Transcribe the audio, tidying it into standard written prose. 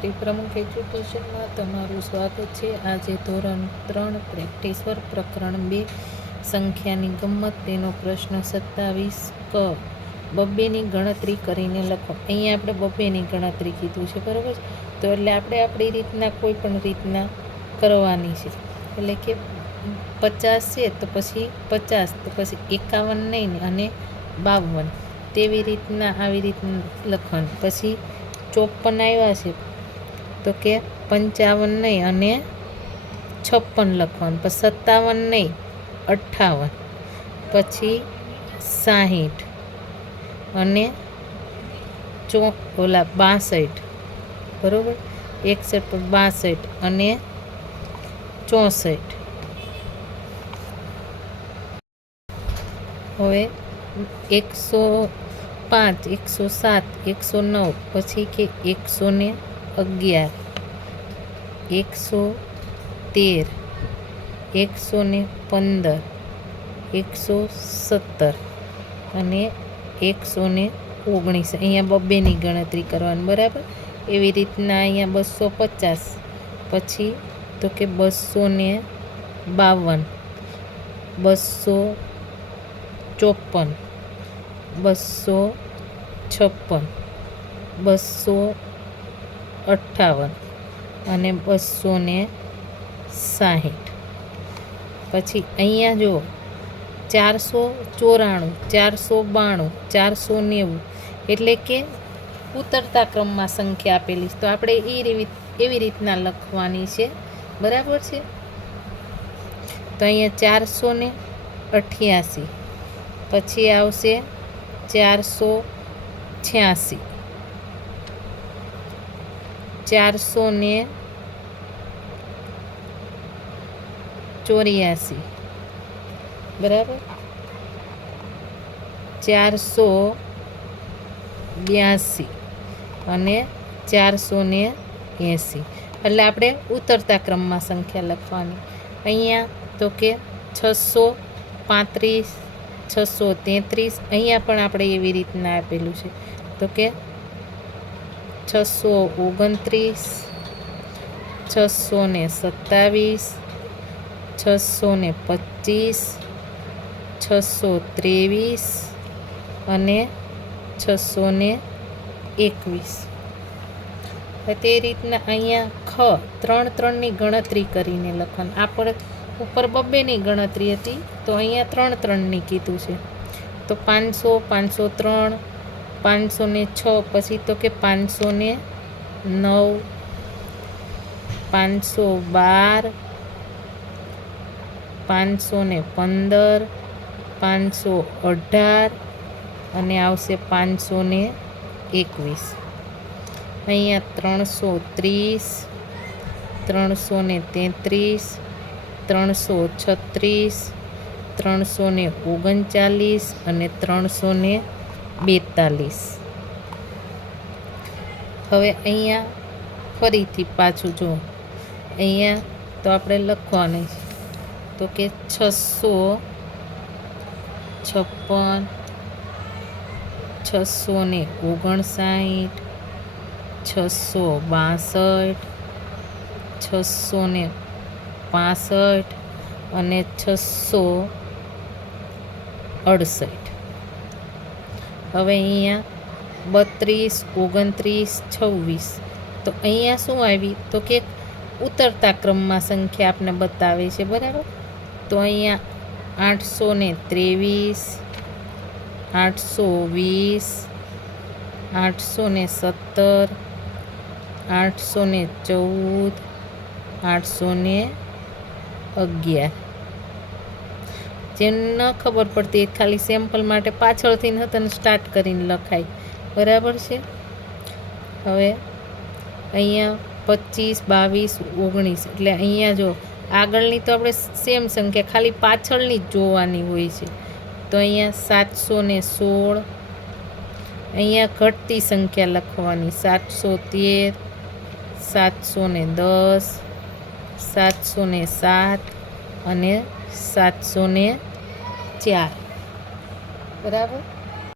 શ્રી પ્રમુખ એજ્યુકેશનમાં તમારું સ્વાગત છે। આજે ધોરણ 3 પ્રેક્ટિસ વર્ક પ્રકરણ 2 સંખ્યાની ગમ્મત તેનો પ્રશ્ન 27 ક બબ્બેની ગણતરી કરીને લખો। અહીંયા આપણે બબ્બેની ગણતરી કીધું છે, બરાબર છે। તો એટલે આપણે આપણી રીતના કોઈ પણ રીતના કરવાની છે। એટલે કે 50 છે તો પછી 50, તો પછી 51 નહીં અને 52 તેવી રીતના આવી રીતના લખવાનું। પછી 54 આવ્યા છે તો કે 55 નહીં અને 56 લખવાનું। પછી 57 નહીં 58, પછી 60 અને 62, બરાબર। 61 પર 62 અને 64। હવે 105, 107, 109, પછી કે 111, 113, 115, 117 અને 119। અહીંયા બબ્બેની ગણતરી કરવાની, બરાબર। એવી રીતના અહીંયા 250, પછી તો કે 252, 254, 256, 258 અને 260। પછી અહીંયા જો 494, 492, 490 એટલે કે ઉતરતા ક્રમમાં સંખ્યા આપેલી છે, તો આપણે એવી રીતના લખવાની છે, બરાબર છે। તો અહીંયા 488, પછી આવશે 486, 484, બરાબર, 482 અને 480। એટલે આપણે ઉતરતા ક્રમમાં સંખ્યા લખવાની। અહીંયા તો કે 635, 633, અહીંયા પણ આપણે એવી રીતના આપેલું છે, તો કે 629, 627, 625, 623 અને 621। તે રીતના અહીંયા 3 3ની ગણતરી કરીને લખવાનું। આપણે ઉપર બબ્બેની ગણતરી હતી તો અહીંયા 3 3ની કીધું છે, તો 500, 503, 506, પછી તો કે 509, 512, 515, 518 અને આવશે 521। અહીંયા 330, 333, 336, 339 અને 342। હવે અહીંયા ફરીથી પાછું જો અહીંયા તો આપણે લખવાનું છે, તો કે 656, 659, 662, 665 અને 668। હવે અહીંયા 32, 29, 26, તો અહીંયા શું આવી તો કે ઉતરતા ક્રમમાં સંખ્યા આપને બતાવે છે, બરાબર। તો અહીંયા 823, 820, 817, 814, 811। જેને ન ખબર પડતી ખાલી સેમ્પલ માટે પાછળથી હતા સ્ટાર્ટ કરીને લખાય, બરાબર છે। હવે અહીંયા 25, 22, 19 એટલે અહીંયા જો આગળની તો આપણે સેમ સંખ્યા ખાલી પાછળની જ જોવાની હોય છે। તો અહીંયા 716, અહીંયા ઘટતી સંખ્યા લખવાની 713, 710, 707 અને 704, બરાબર।